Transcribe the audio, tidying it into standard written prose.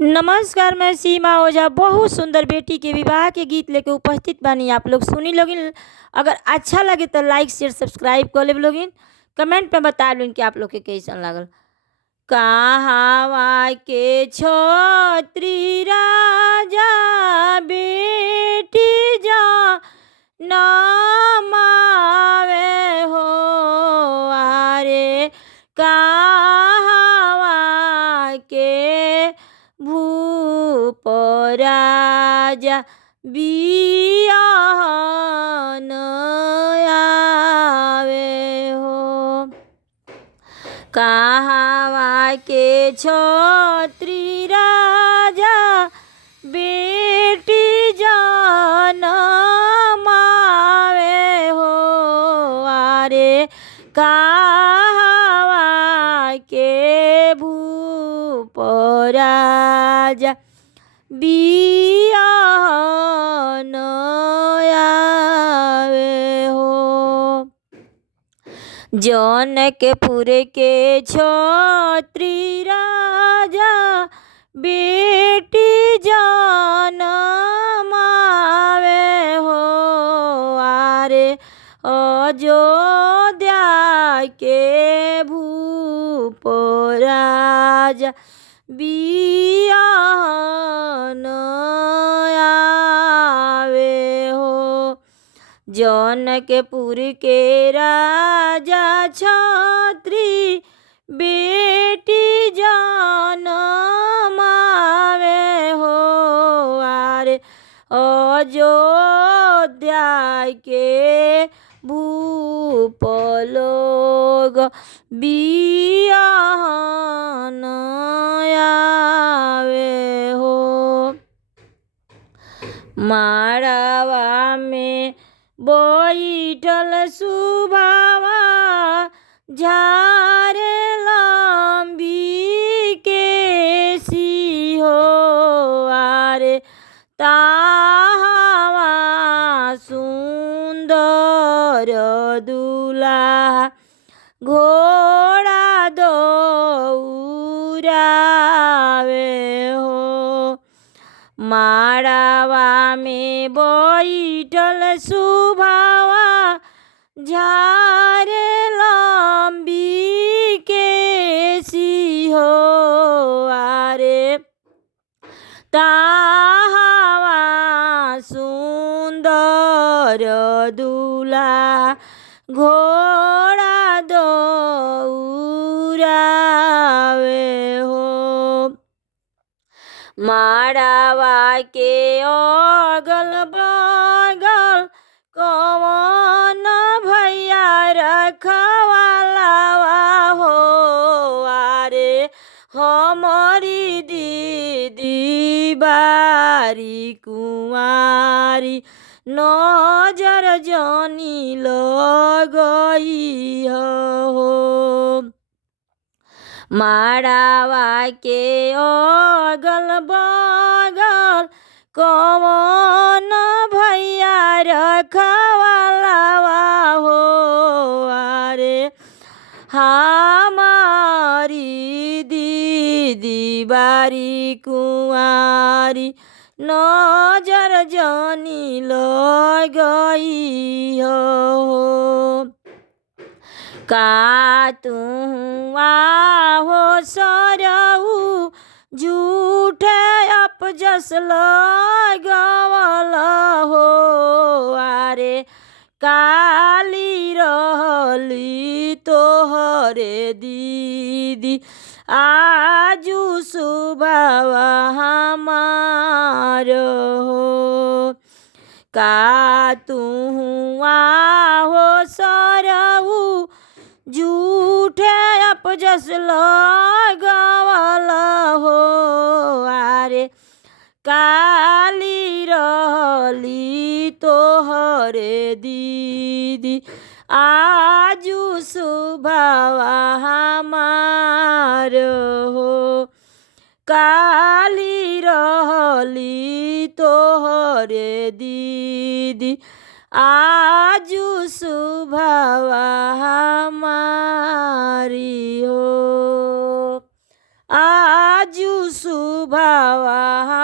नमस्कार, मैं सीमा ओझा बहुत सुंदर बेटी के विवाह के गीत लेके उपस्थित बानी। आप लोग सुनी लोगिन। अगर अच्छा लगे तो लाइक शेयर सब्सक्राइब कर ले लोगिन। कमेंट में बता लोगिन कि आप लोग के कैसन लागल। कहावा के छोत्री राजा बेटी जा नमावे हो आरे कहावा के भूप राजा बियाहन आवे हो। कहावा के छोत्री राजा बेटी जनमावे हो आरे कहावा के भूप राजा बियाहन आवे हो। जौनकपुर के छोत्री राजा बेटी जनमावे हो आरे अयोध्या के भूप राजा बियाहन आवे हो। जौनकपुर के राजा छत्री बेटी जनमावे हो आरे अयोध्या के भूप लोग बियाहन आवे हो। माड़वा में बैठल सुभावा झारे लंबी केसी हो आरे ताहवा सुंदर दुल्हा घोड़ा दौड़ावे हो। माड़वा में बैठल सुभावा झारे लंबी केसी हो आरे ताहवा सुंदर दुल्हा घोड़ा दौड़ावे हो। माड़वा के अगल बगल कौन भैया रखवालावा हो आरे हमारी दीदी बारी कुंवारी नजर जनी लगई हो। माड़वा के अगल बगल कौन भैया रखवालावा हो आरे हमारी दीदी बारी कुंवारी नजर जनी लगई हो। का तू हो सरऊ झूठे अपजस लगवल हो आरे काली रहली तोहरे दीदी आजू सुभावा हमार हो। का तू हो सरऊ झूठे अपजस लगवल हो आरे काली रहली तोहरे दीदी आजू सुभावा हमार हो। काली रहली तोहरे दीदी आजू सुभावा हमारी हो। आजू सु शुभवा